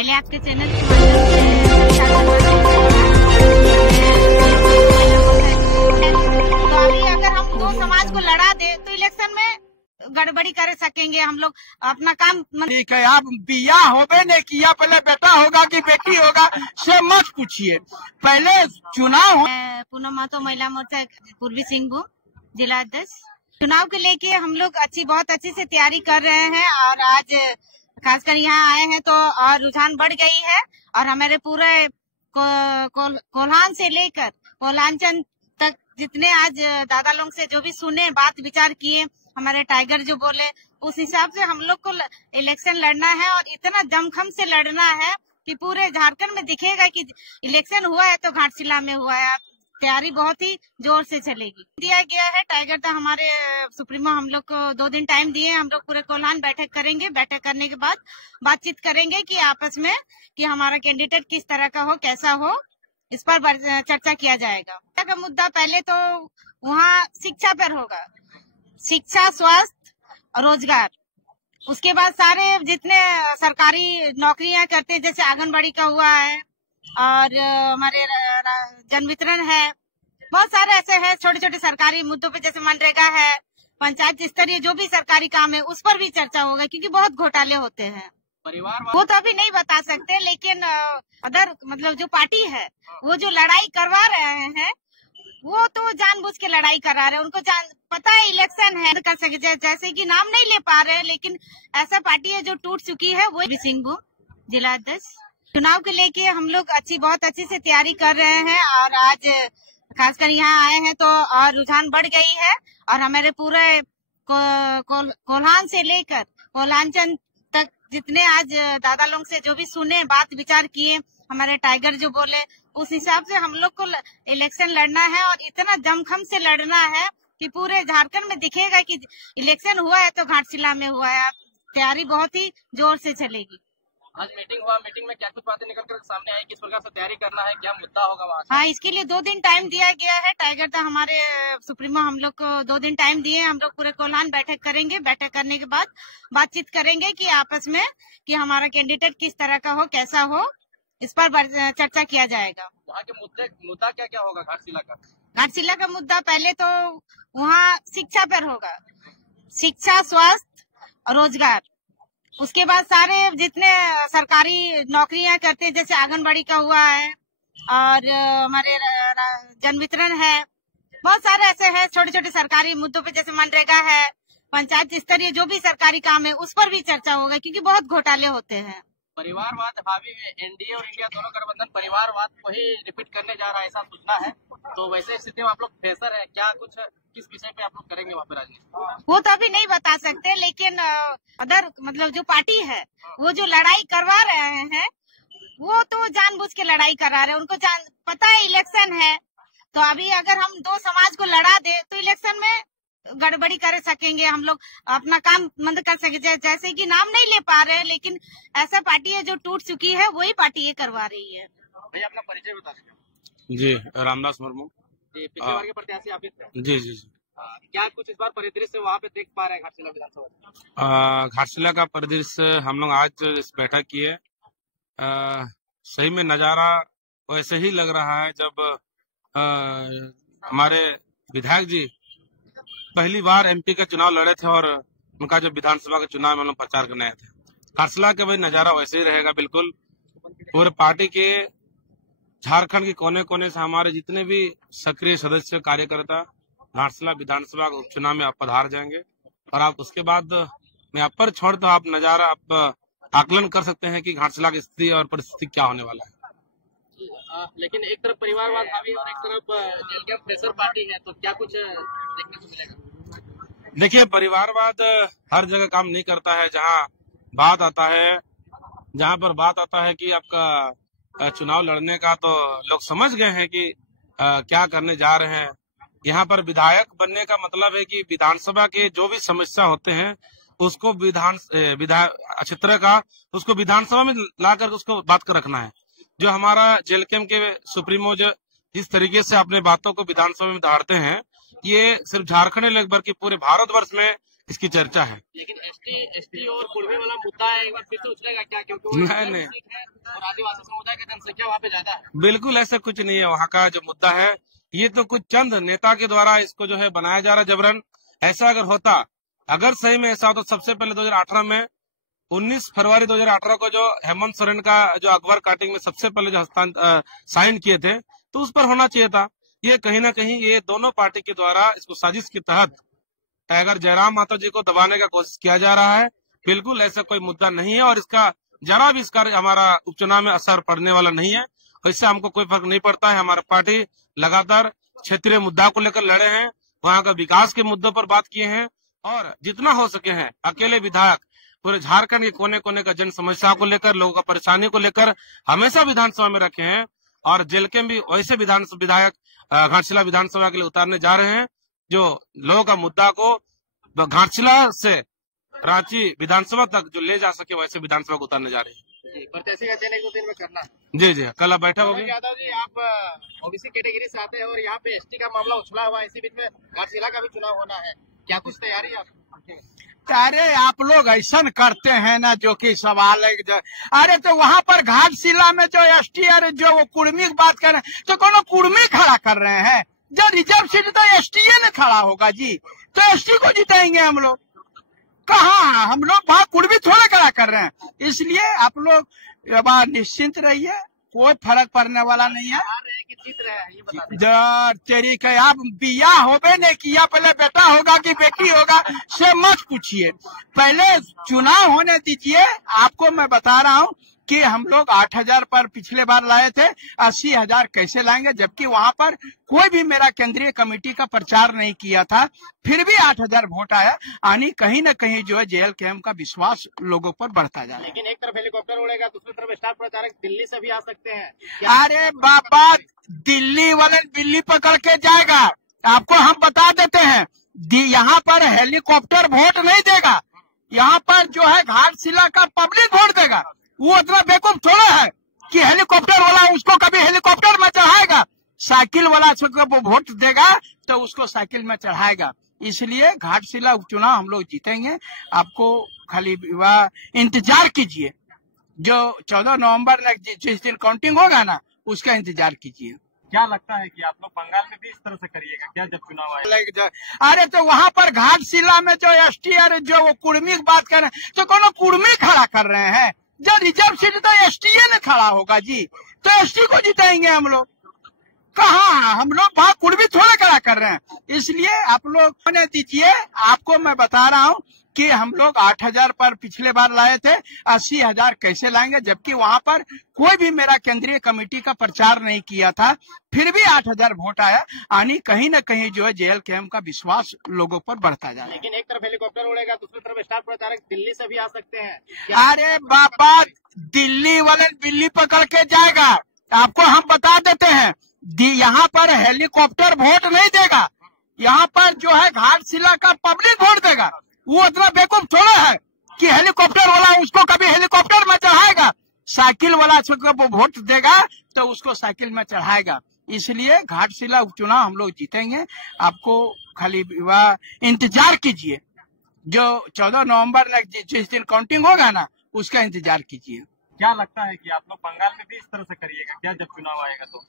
पहले आपके चैनल के माध्यम से तो अभी अगर हम दो समाज को लड़ा दे तो इलेक्शन में गड़बड़ी कर सकेंगे हम लोग अपना काम। ठीक है, आप बिया होबे नहीं किया, पहले बेटा होगा कि बेटी होगा से मत पूछिए, पहले चुनाव। पूनम महतो महिला मोर्चा पूर्वी सिंहभूम जिला अध्यक्ष। चुनाव के लेके हम लोग बहुत अच्छी से तैयारी कर रहे हैं और आज खासकर यहाँ आए हैं तो और रुझान बढ़ गई है और हमारे पूरे कोल्हान से लेकर कोल्हांचल तक जितने आज दादा लोग से जो भी सुने बात विचार किए, हमारे टाइगर जो बोले उस हिसाब से हम लोग को इलेक्शन लड़ना है और इतना दमखम से लड़ना है कि पूरे झारखंड में दिखेगा कि इलेक्शन हुआ है तो घाटशिला में हुआ है। तैयारी बहुत ही जोर से चलेगी। दिया गया है टाइगर तो हमारे सुप्रीमो हम लोग को 2 दिन टाइम दिए। हम लोग पूरे कोल्हान बैठक करेंगे। बैठक करने के बाद बातचीत करेंगे कि आपस में कि हमारा कैंडिडेट किस तरह का हो, कैसा हो, इस पर चर्चा किया जाएगा। का मुद्दा पहले तो वहाँ शिक्षा पर होगा, शिक्षा, स्वास्थ्य और रोजगार। उसके बाद सारे जितने सरकारी नौकरियां करते हैं जैसे आंगनबाड़ी का हुआ है और हमारे जन वितरण है, बहुत सारे ऐसे हैं छोटे छोटे सरकारी मुद्दों पे जैसे मनरेगा है, पंचायत स्तरीय जो भी सरकारी काम है उस पर भी चर्चा होगा क्योंकि बहुत घोटाले होते हैं। परिवार वो तो अभी नहीं बता सकते, लेकिन अदर मतलब जो पार्टी है वो जो लड़ाई करवा रहे हैं वो तो जानबूझ के लड़ाई करा रहे हैं। उनको पता है इलेक्शन है कर सके, जैसे कि नाम नहीं ले पा रहे हैं, लेकिन ऐसा पार्टी है जो टूट चुकी है वो सिंहभूम जिला अध्यक्ष। चुनाव के लेके हम लोग बहुत अच्छी से तैयारी कर रहे हैं और आज खासकर यहाँ आए हैं तो और रुझान बढ़ गई है और हमारे पूरे कोल्हान से लेकर कोल्हांचल तक जितने आज दादा लोग से जो भी सुने बात विचार किए, हमारे टाइगर जो बोले उस हिसाब से हम लोग को इलेक्शन लड़ना है और इतना दमखम से लड़ना है कि पूरे झारखंड में दिखेगा कि इलेक्शन हुआ है तो घाटशिला में हुआ है। तैयारी बहुत ही जोर से चलेगी। आज मीटिंग हुआ, मीटिंग में क्या कुछ बातें निकल कर सामने आई, किस प्रकार से तैयारी करना है, क्या मुद्दा होगा वहाँ? हाँ, इसके लिए 2 दिन टाइम दिया गया है। टाइगर तो हमारे सुप्रीमो हम लोग को 2 दिन टाइम दिए। हम लोग पूरे कोल्हान बैठक करेंगे। बैठक करने के बाद बातचीत करेंगे कि आपस में कि हमारा कैंडिडेट किस तरह का हो, कैसा हो, इस पर चर्चा किया जाएगा। वहाँ के मुद्दा क्या क्या होगा घाटशिला का? घाटशिला का मुद्दा पहले तो वहाँ शिक्षा पर होगा, शिक्षा, स्वास्थ्य और रोजगार। उसके बाद सारे जितने सरकारी नौकरियां करते हैं जैसे आंगनबाड़ी का हुआ है और हमारे जन वितरण है, बहुत सारे ऐसे हैं छोटे छोटे सरकारी मुद्दों पे जैसे मनरेगा है, पंचायत स्तरीय जो भी सरकारी काम है उस पर भी चर्चा होगा क्योंकि बहुत घोटाले होते हैं। परिवारवाद हावी है, एनडीए और इंडिया दोनों गठबंधन परिवारवाद को ही रिपीट करने जा रहा है ऐसा सूचना है, तो वैसे स्थिति में आप लोग फ्रेशर है, क्या कुछ किस विषय पे आप लोग करेंगे वहाँ पे राजनीति? वो तो अभी नहीं बता सकते, लेकिन अदर मतलब जो पार्टी है वो जो लड़ाई करवा रहे हैं वो तो जानबूझ के लड़ाई करा रहे हैं। उनको पता है इलेक्शन है तो अभी अगर हम दो समाज को लड़ा दे तो इलेक्शन में गड़बड़ी कर सकेंगे, हम लोग अपना काम बंद कर सके, जैसे कि नाम नहीं ले पा रहे हैं, लेकिन ऐसा पार्टी है जो टूट चुकी है वही पार्टी ये करवा रही है। भैया अपना परिचय बता दीजिए। जी, रामदास मुर्मू जी, पिछले बार के प्रत्याशी आप थे। जी जी जी। क्या कुछ इस बार परिदृश्य वहाँ पे देख पा रहे हैं घाटशिला विधानसभा? घाटशिला का परिदृश्य हम लोग आज इस बैठक किए, सही में नजारा वैसे ही लग रहा है जब हमारे विधायक जी पहली बार एमपी का चुनाव लड़े थे और उनका जो विधानसभा का चुनाव में हम लोग प्रचार करने आए थे। घाटशिला का भी नजारा वैसे ही रहेगा बिल्कुल। पूरे पार्टी के झारखंड के कोने कोने से हमारे जितने भी सक्रिय सदस्य कार्यकर्ता घाटशिला विधानसभा उपचुनाव में आप पधार जाएंगे और आप उसके बाद मैं आप पर छोड़ तो आप नजारा आप आकलन कर सकते हैं कि घाटशिला की स्थिति और परिस्थिति क्या होने वाला है। लेकिन एक तरफ परिवारवाद हावी और एक तरफ जेल प्रेशर पार्टी है, तो क्या कुछ देखने को मिलेगा? देखिए, परिवारवाद हर जगह काम नहीं करता है। जहाँ बात आता है कि आपका चुनाव लड़ने का, तो लोग समझ गए हैं कि क्या करने जा रहे हैं। यहाँ पर विधायक बनने का मतलब है कि विधानसभा के जो भी समस्या होते हैं उसको क्षेत्र का उसको विधानसभा में लाकर उसको बात कर रखना है। जो हमारा जेल कैंप के सुप्रीमो जो जिस तरीके से अपने बातों को विधानसभा में धारते हैं, ये सिर्फ झारखंड में बल्कि पूरे भारतवर्ष में इसकी चर्चा है। लेकिन एसटी और पूर्वी वाला मुद्दा है, एक बार फिर से उछलेगा क्या? क्योंकि नहीं और आदिवासी समुदाय की जनसंख्या वहाँ पे ज्यादा है। बिल्कुल ऐसा कुछ नहीं है। वहाँ का जो मुद्दा है ये तो कुछ चंद नेता के द्वारा इसको जो है बनाया जा रहा है जबरन। ऐसा अगर होता, अगर सही में ऐसा होता, सबसे पहले 2018 में 19 फरवरी 2018 को जो हेमंत सोरेन का जो अखबार काटिंग में सबसे पहले जो साइन किए थे तो उस पर होना चाहिए था। ये कहीं ना कहीं ये दोनों पार्टी के द्वारा इसको साजिश के तहत टाइगर जयराम माता जी को दबाने का कोशिश किया जा रहा है। बिल्कुल ऐसा कोई मुद्दा नहीं है और इसका जरा भी इसका हमारा उपचुनाव में असर पड़ने वाला नहीं है। इससे हमको कोई फर्क नहीं पड़ता है। हमारा पार्टी लगातार क्षेत्रीय मुद्दा को लेकर लड़े हैं, वहाँ का विकास के मुद्दों पर बात किए हैं और जितना हो सके हैं अकेले विधायक पूरे झारखंड के कोने कोने का जन समस्या को लेकर, लोगों का परेशानी को लेकर हमेशा विधानसभा में रखे हैं और जेल के भी वैसे विधायक घाटशिला विधानसभा के लिए उतारने जा रहे हैं जो लोगों का मुद्दा को घाटशिला से रांची विधानसभा तक जो ले जा सके वैसे विधानसभा को उतारने जा रहे हैं। प्रत्याशी का चयन 1-2 दिन में करना है। जी कल बैठक होगी। यादव जी, आप ओबीसी कैटेगरी से आते हैं और यहाँ पे एसटी का मामला उछला हुआ है, इसी बीच में घाटशिला का भी चुनाव होना है, क्या कुछ तैयारी है? अरे आप लोग ऐसा करते हैं ना जो कि सवाल है। अरे तो वहाँ पर घाटशिला में जो एसटी अरे जो वो कुर्मी की बात कर रहे हैं तो कौन कुर्मी खड़ा कर रहे हैं? जो रिजर्व सीट तो एसटी ने खड़ा होगा जी, तो एसटी को जिताएंगे हम लोग। कहाँ हम लोग वहाँ कुर्मी थोड़ा खड़ा कर रहे हैं। इसलिए आप लोग निश्चिंत रहिए, कोई फर्क पड़ने वाला नहीं है। तेरी का आप बिया होबे नहीं किया, पहले बेटा होगा कि बेटी होगा से मत पूछिए, पहले चुनाव होने दीजिए। आपको मैं बता रहा हूँ कि हम लोग 8,000 पर पिछले बार लाए थे, 80,000 कैसे लाएंगे? जबकि वहाँ पर कोई भी मेरा केंद्रीय कमेटी का प्रचार नहीं किया था, फिर भी 8,000 वोट आया। यानी कहीं न कहीं जो है JLKM का विश्वास लोगों पर बढ़ता जा रहा है। लेकिन एक तरफ हेलीकॉप्टर उड़ेगा, दूसरी तरफ स्टार प्रचारक दिल्ली से भी आ सकते हैं। अरे बाबा, दिल्ली वाले दिल्ली पकड़ के जाएगा। आपको हम बता देते हैं, यहाँ पर हेलीकॉप्टर वोट नहीं देगा, यहाँ पर जो है घाटशिला का पब्लिक वोट देगा। वो इतना बेवकूफ थोड़ा है कि हेलीकॉप्टर वाला उसको कभी हेलीकॉप्टर में चढ़ाएगा, साइकिल वाला वो वोट देगा तो उसको साइकिल में चढ़ाएगा। इसलिए घाटशिला उपचुनाव हम लोग जीतेंगे। आपको खाली इंतजार कीजिए, जो 14 नवंबर जिस दिन काउंटिंग होगा ना उसका इंतजार कीजिए। क्या लगता है कि आप लोग बंगाल में भी इस तरह से करिएगा क्या जब चुनाव आएगा? अरे तो वहाँ पर घाटशिला में जो एसटी अरे जो वो कुर्मी की बात कर रहे हैं तो कौन कुर्मी खड़ा कर रहे हैं? जो रिजर्व सीट तो एसटी ने खड़ा होगा जी, तो एसटी को जिताएंगे हम लोग। कहाँ हम लोग वहाँ कुर्मी थोड़ा खड़ा कर रहे हैं। इसलिए आप लोग होने दीजिए। आपको मैं बता रहा हूँ कि हम लोग 8,000 पर पिछले बार लाए थे, 80,000 कैसे लाएंगे? जबकि वहाँ पर कोई भी मेरा केंद्रीय कमेटी का प्रचार नहीं किया था, फिर भी 8,000 वोट आया। यानी कहीं न कहीं जो है JLKM का विश्वास लोगों पर बढ़ता जा रहा है। लेकिन एक तरफ हेलीकॉप्टर उड़ेगा, दूसरी तरफ स्टार प्रचारक दिल्ली से भी आ सकते हैं। अरे बाबा, दिल्ली वाले दिल्ली पकड़ के जाएगा। आपको हम बता देते हैं, यहाँ पर हेलीकॉप्टर वोट नहीं देगा, यहाँ पर जो है घाटशिला का पब्लिक वोट देगा। वो इतना बेवकूफ थोड़ा है कि हेलीकॉप्टर वाला उसको कभी हेलीकॉप्टर में चढ़ाएगा, साइकिल वाला वो वोट देगा तो उसको साइकिल में चढ़ाएगा। इसलिए घाटशिला उपचुनाव हम लोग जीतेंगे। आपको खाली इंतजार कीजिए, जो 14 नवंबर जिस दिन काउंटिंग होगा ना उसका इंतजार कीजिए। क्या लगता है कि आप लोग बंगाल में भी इस तरह से करिएगा क्या जब चुनाव आएगा? तो